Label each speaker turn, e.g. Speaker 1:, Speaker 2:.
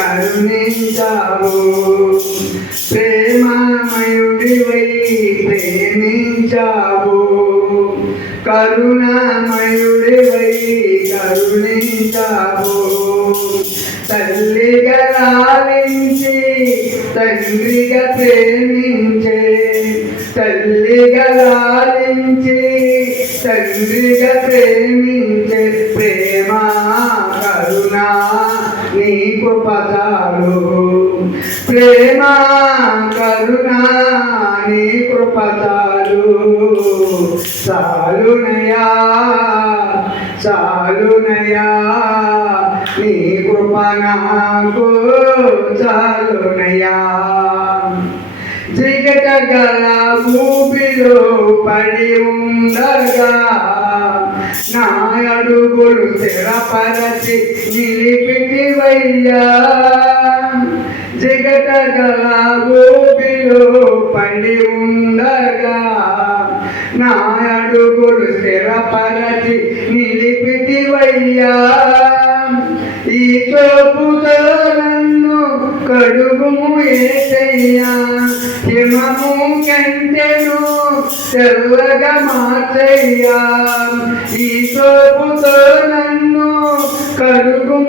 Speaker 1: కరుణించావు. ప్రేమమయుడివై ప్రేమించావు. కరుణామయుడివై కరుణించావు. తల్లిగా లాలించి తండ్రిగా ప్రేమించే తల్లిగా లాలించి తండ్రిగా ప్రేమించే ప్రేమా కృపదాలు ప్రేమ కరుణ నీ కృపదాలు చాలునయా చాలునయా నీ కృప నాకు చాలునయా జిగట గల ఊపిలో పడి ఉండగా నా అడుగులు స్థిరపరచి నిలిపి జిగట గల ఊపిలో పడి ఉండగా నా అడుగులు స్థిరపరచి నిలిపితివయ్యా. ఈ చూపుతో నన్ను కడుగుము ఏసయ్యా. హిమము కంటెను తెల్లగా మార్చయ్యా. ఈ చూపుతో